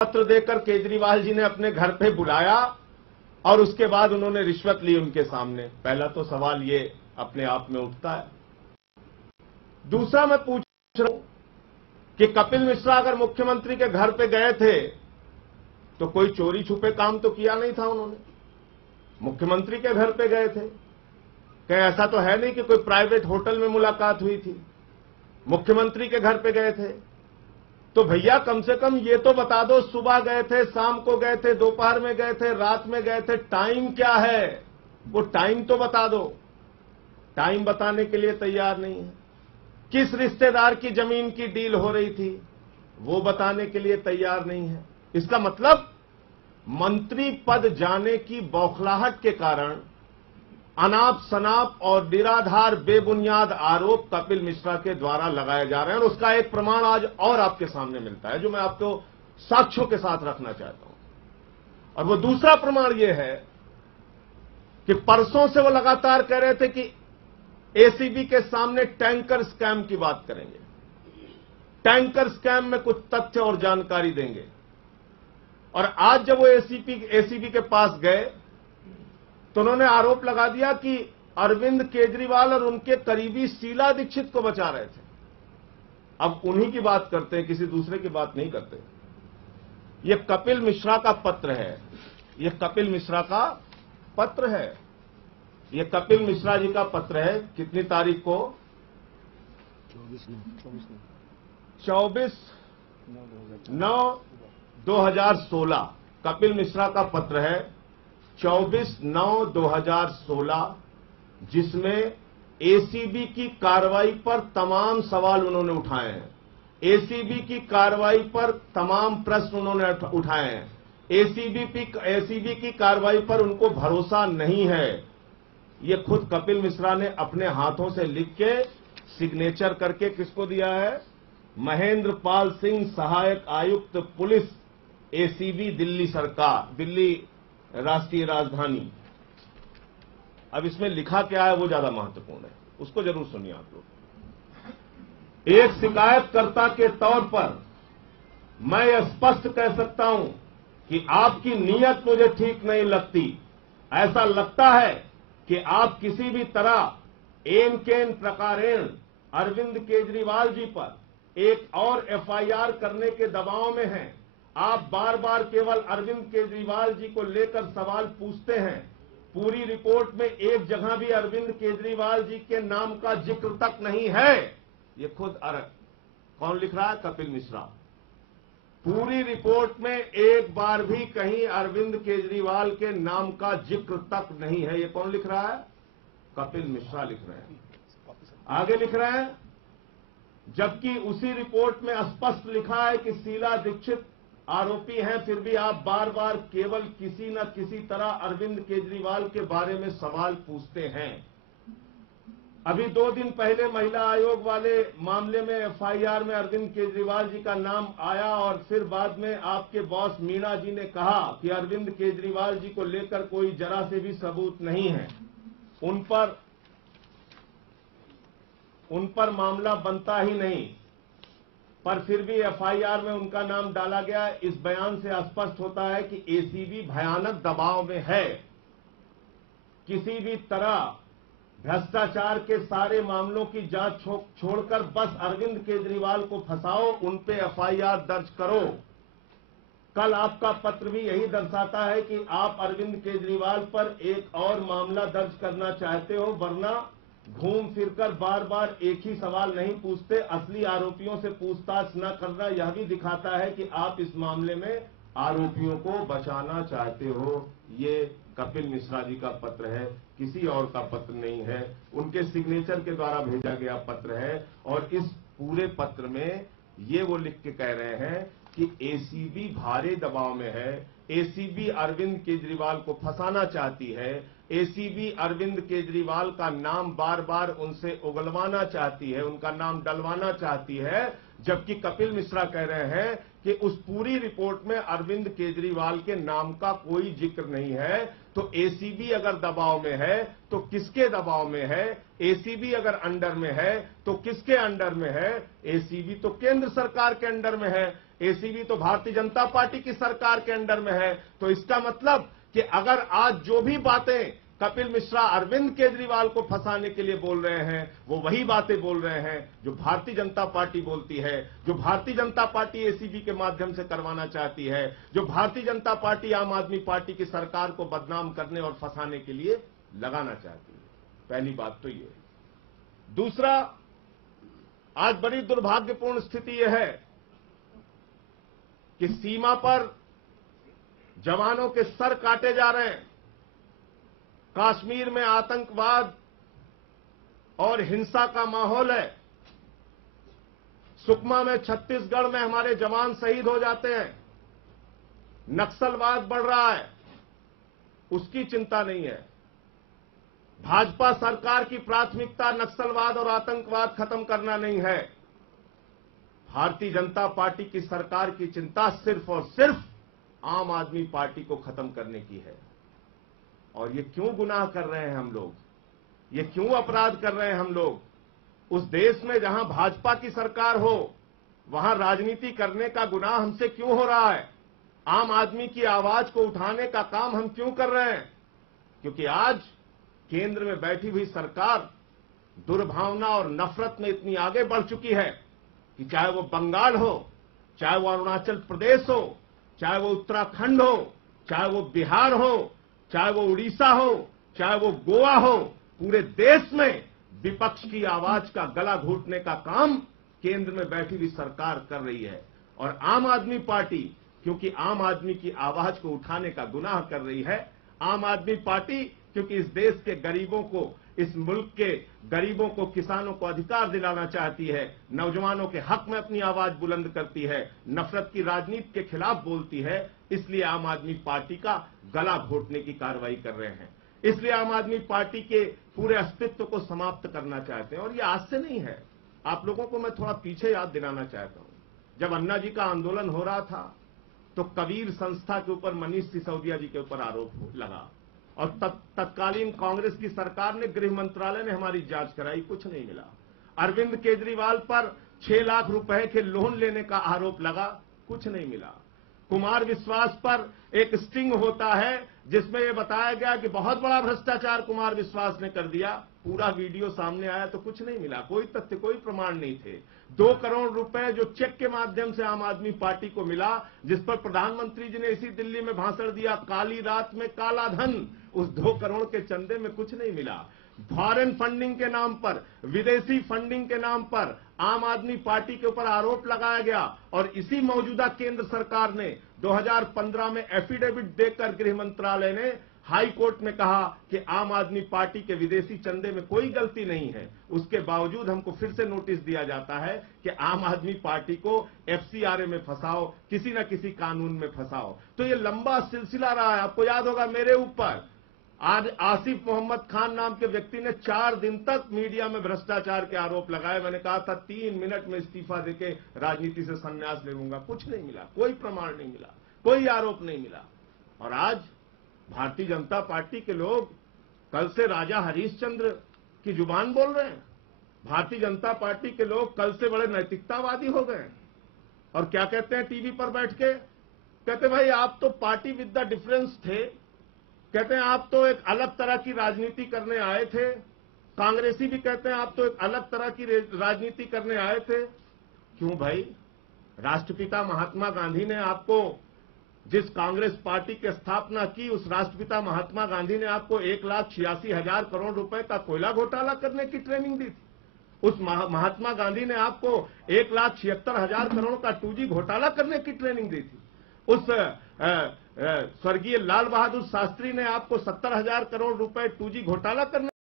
पत्र देकर केजरीवाल जी ने अपने घर पे बुलाया और उसके बाद उन्होंने रिश्वत ली उनके सामने। पहला तो सवाल ये अपने आप में उठता है। दूसरा मैं पूछ रहा हूं कि कपिल मिश्रा अगर मुख्यमंत्री के घर पे गए थे तो कोई चोरी छुपे काम तो किया नहीं था उन्होंने। मुख्यमंत्री के घर पे गए थे, कहीं ऐसा तो है नहीं कि कोई प्राइवेट होटल में मुलाकात हुई थी। मुख्यमंत्री के घर पे गए थे तो भैया कम से कम ये तो बता दो, सुबह गए थे, शाम को गए थे, दोपहर में गए थे, रात में गए थे, टाइम क्या है वो टाइम तो बता दो। टाइम बताने के लिए तैयार नहीं है। किस रिश्तेदार की जमीन की डील हो रही थी वो बताने के लिए तैयार नहीं है। इसका मतलब मंत्री पद जाने की बौखलाहट के कारण अनाप शनाप और निराधार बेबुनियाद आरोप कपिल मिश्रा के द्वारा लगाए जा रहे हैं। और उसका एक प्रमाण आज और आपके सामने मिलता है जो मैं आपको साक्ष्यों के साथ रखना चाहता हूं। और वो दूसरा प्रमाण ये है कि परसों से वो लगातार कह रहे थे कि एसीबी के सामने टैंकर स्कैम की बात करेंगे, टैंकर स्कैम में कुछ तथ्य और जानकारी देंगे। और आज जब वो एसीबी के पास गए तो उन्होंने आरोप लगा दिया कि अरविंद केजरीवाल और उनके करीबी शीला दीक्षित को बचा रहे थे। अब उन्हीं की बात करते हैं, किसी दूसरे की बात नहीं करते। ये कपिल मिश्रा का पत्र है, ये कपिल मिश्रा का पत्र है, ये कपिल मिश्रा जी का पत्र है। कितनी तारीख को? 24/9/2016 कपिल मिश्रा का पत्र है। 24/9/2016 जिसमें एसीबी की कार्रवाई पर तमाम सवाल उन्होंने उठाए हैं, एसीबी की कार्रवाई पर तमाम प्रश्न उन्होंने उठाए हैं। एसीबी की कार्रवाई पर उनको भरोसा नहीं है। ये खुद कपिल मिश्रा ने अपने हाथों से लिख के सिग्नेचर करके किसको दिया है? महेंद्र पाल सिंह, सहायक आयुक्त पुलिस, एसीबी दिल्ली सरकार, दिल्ली राष्ट्रीय राजधानी। अब इसमें लिखा क्या है वो ज्यादा महत्वपूर्ण है, उसको जरूर सुनिए आप लोग। एक शिकायतकर्ता के तौर पर मैं यह स्पष्ट कह सकता हूं कि आपकी नीयत मुझे ठीक नहीं लगती। ऐसा लगता है कि आप किसी भी तरह एन केन प्रकारेण अरविंद केजरीवाल जी पर एक और एफआईआर करने के दबाव में हैं। आप बार बार केवल अरविंद केजरीवाल जी को लेकर सवाल पूछते हैं। पूरी रिपोर्ट में एक जगह भी अरविंद केजरीवाल जी के नाम का जिक्र तक नहीं है। ये खुद कौन लिख रहा है? कपिल मिश्रा। पूरी रिपोर्ट में एक बार भी कहीं अरविंद केजरीवाल के नाम का जिक्र तक नहीं है। ये कौन लिख रहा है? कपिल मिश्रा लिख रहे हैं। आगे लिख रहे हैं, जबकि उसी रिपोर्ट में स्पष्ट लिखा है कि शीला दीक्षित आरोपी हैं, फिर भी आप बार बार केवल किसी न किसी तरह अरविंद केजरीवाल के बारे में सवाल पूछते हैं। अभी 2 दिन पहले महिला आयोग वाले मामले में एफआईआर में अरविंद केजरीवाल जी का नाम आया और फिर बाद में आपके बॉस मीणा जी ने कहा कि अरविंद केजरीवाल जी को लेकर कोई जरा से भी सबूत नहीं है, उन पर मामला बनता ही नहीं, पर फिर भी एफआईआर में उनका नाम डाला गया। इस बयान से स्पष्ट होता है कि एसीबी भयानक दबाव में है। किसी भी तरह भ्रष्टाचार के सारे मामलों की जांच छोड़कर बस अरविंद केजरीवाल को फंसाओ, उन पे एफआईआर दर्ज करो। कल आपका पत्र भी यही दर्शाता है कि आप अरविंद केजरीवाल पर एक और मामला दर्ज करना चाहते हो, वरना घूम फिरकर बार बार एक ही सवाल नहीं पूछते। असली आरोपियों से पूछताछ न करना यह भी दिखाता है कि आप इस मामले में आरोपियों को बचाना चाहते हो। ये कपिल मिश्रा जी का पत्र है, किसी और का पत्र नहीं है, उनके सिग्नेचर के द्वारा भेजा गया पत्र है। और इस पूरे पत्र में ये वो लिख के कह रहे हैं कि एसीबी भारी दबाव में है, एसीबी अरविंद केजरीवाल को फंसाना चाहती है, एसीबी अरविंद केजरीवाल का नाम बार बार उनसे उगलवाना चाहती है, उनका नाम डलवाना चाहती है। जबकि कपिल मिश्रा कह रहे हैं कि उस पूरी रिपोर्ट में अरविंद केजरीवाल के नाम का कोई जिक्र नहीं है। तो एसीबी अगर दबाव में है तो किसके दबाव में है? एसीबी अगर अंडर में है तो किसके अंडर में है? एसीबी तो केंद्र सरकार के अंडर में है। एसीबी तो भारतीय जनता पार्टी की सरकार के अंडर में है। तो इसका मतलब कि अगर आज जो भी बातें कपिल मिश्रा अरविंद केजरीवाल को फंसाने के लिए बोल रहे हैं, वो वही बातें बोल रहे हैं जो भारतीय जनता पार्टी बोलती है, जो भारतीय जनता पार्टी एसीबी के माध्यम से करवाना चाहती है, जो भारतीय जनता पार्टी आम आदमी पार्टी की सरकार को बदनाम करने और फंसाने के लिए लगाना चाहती है। पहली बात तो ये। दूसरा, आज बड़ी दुर्भाग्यपूर्ण स्थिति यह है कि सीमा पर जवानों के सर काटे जा रहे हैं। कश्मीर में आतंकवाद और हिंसा का माहौल है। सुकमा में, छत्तीसगढ़ में हमारे जवान शहीद हो जाते हैं। नक्सलवाद बढ़ रहा है, उसकी चिंता नहीं है। भाजपा सरकार की प्राथमिकता नक्सलवाद और आतंकवाद खत्म करना नहीं है। भारतीय जनता पार्टी की सरकार की चिंता सिर्फ और सिर्फ आम आदमी पार्टी को खत्म करने की है। और ये क्यों गुनाह कर रहे हैं हम लोग, ये क्यों अपराध कर रहे हैं हम लोग? उस देश में जहां भाजपा की सरकार हो, वहां राजनीति करने का गुनाह हमसे क्यों हो रहा है? आम आदमी की आवाज को उठाने का काम हम क्यों कर रहे हैं? क्योंकि आज केंद्र में बैठी हुई सरकार दुर्भावना और नफरत में इतनी आगे बढ़ चुकी है कि चाहे वो बंगाल हो, चाहे वो अरुणाचल प्रदेश हो, चाहे वो उत्तराखंड हो, चाहे वो बिहार हो, चाहे वो उड़ीसा हो, चाहे वो गोवा हो, पूरे देश में विपक्ष की आवाज का गला घोटने का काम केंद्र में बैठी हुई सरकार कर रही है। और आम आदमी पार्टी, क्योंकि आम आदमी की आवाज को उठाने का गुनाह कर रही है। आम आदमी पार्टी क्योंकि इस देश के गरीबों को, इस मुल्क के गरीबों को, किसानों को अधिकार दिलाना चाहती है, नौजवानों के हक में अपनी आवाज बुलंद करती है, नफरत की राजनीति के खिलाफ बोलती है, इसलिए आम आदमी पार्टी का गला घोटने की कार्रवाई कर रहे हैं। इसलिए आम आदमी पार्टी के पूरे अस्तित्व को समाप्त करना चाहते हैं। और ये आज से नहीं है। आप लोगों को मैं थोड़ा पीछे याद दिलाना चाहता हूं। जब अन्ना जी का आंदोलन हो रहा था तो कबीर संस्था के ऊपर मनीष सिसोदिया जी के ऊपर आरोप लगा और तत्कालीन कांग्रेस की सरकार ने, गृह मंत्रालय ने हमारी जांच कराई, कुछ नहीं मिला। अरविंद केजरीवाल पर 6 लाख रुपए के लोन लेने का आरोप लगा, कुछ नहीं मिला। कुमार विश्वास पर एक स्टिंग होता है जिसमें यह बताया गया कि बहुत बड़ा भ्रष्टाचार कुमार विश्वास ने कर दिया, पूरा वीडियो सामने आया तो कुछ नहीं मिला, कोई तथ्य, कोई प्रमाण नहीं थे। 2 करोड़ रुपए जो चेक के माध्यम से आम आदमी पार्टी को मिला, जिस पर प्रधानमंत्री जी ने इसी दिल्ली में भाषण दिया, काली रात में काला धन, उस 2 करोड़ के चंदे में कुछ नहीं मिला। फॉरेन फंडिंग के नाम पर, विदेशी फंडिंग के नाम पर आम आदमी पार्टी के ऊपर आरोप लगाया गया और इसी मौजूदा केंद्र सरकार ने 2015 में एफिडेविट देकर गृह मंत्रालय ने हाई कोर्ट में कहा कि आम आदमी पार्टी के विदेशी चंदे में कोई गलती नहीं है। उसके बावजूद हमको फिर से नोटिस दिया जाता है कि आम आदमी पार्टी को एफसीआरए में फंसाओ, किसी न किसी कानून में फंसाओ। तो ये लंबा सिलसिला रहा है। आपको याद होगा मेरे ऊपर आज आसिफ मोहम्मद खान नाम के व्यक्ति ने 4 दिन तक मीडिया में भ्रष्टाचार के आरोप लगाए। मैंने कहा था 3 मिनट में इस्तीफा देके राजनीति से संन्यास ले लूंगा, कुछ नहीं मिला, कोई प्रमाण नहीं मिला, कोई आरोप नहीं मिला। और आज भारतीय जनता पार्टी के लोग कल से राजा हरिश्चंद्र की जुबान बोल रहे हैं। भारतीय जनता पार्टी के लोग कल से बड़े नैतिकतावादी हो गए और क्या कहते हैं टीवी पर बैठ के, कहते भाई आप तो पार्टी विद द डिफरेंस थे, कहते हैं आप तो एक अलग तरह की राजनीति करने आए थे। कांग्रेसी भी कहते हैं आप तो एक अलग तरह की राजनीति करने आए थे। क्यों भाई? राष्ट्रपिता महात्मा गांधी ने आपको, जिस कांग्रेस पार्टी की स्थापना की, उस राष्ट्रपिता महात्मा गांधी ने आपको 1,86,000 करोड़ रुपए का कोयला घोटाला करने की ट्रेनिंग दी थी। उस महात्मा गांधी ने आपको 1,76,000 करोड़ का 2G घोटाला करने की ट्रेनिंग दी थी। उस स्वर्गीय लाल बहादुर शास्त्री ने आपको 70,000 करोड़ रुपए 2G घोटाला करने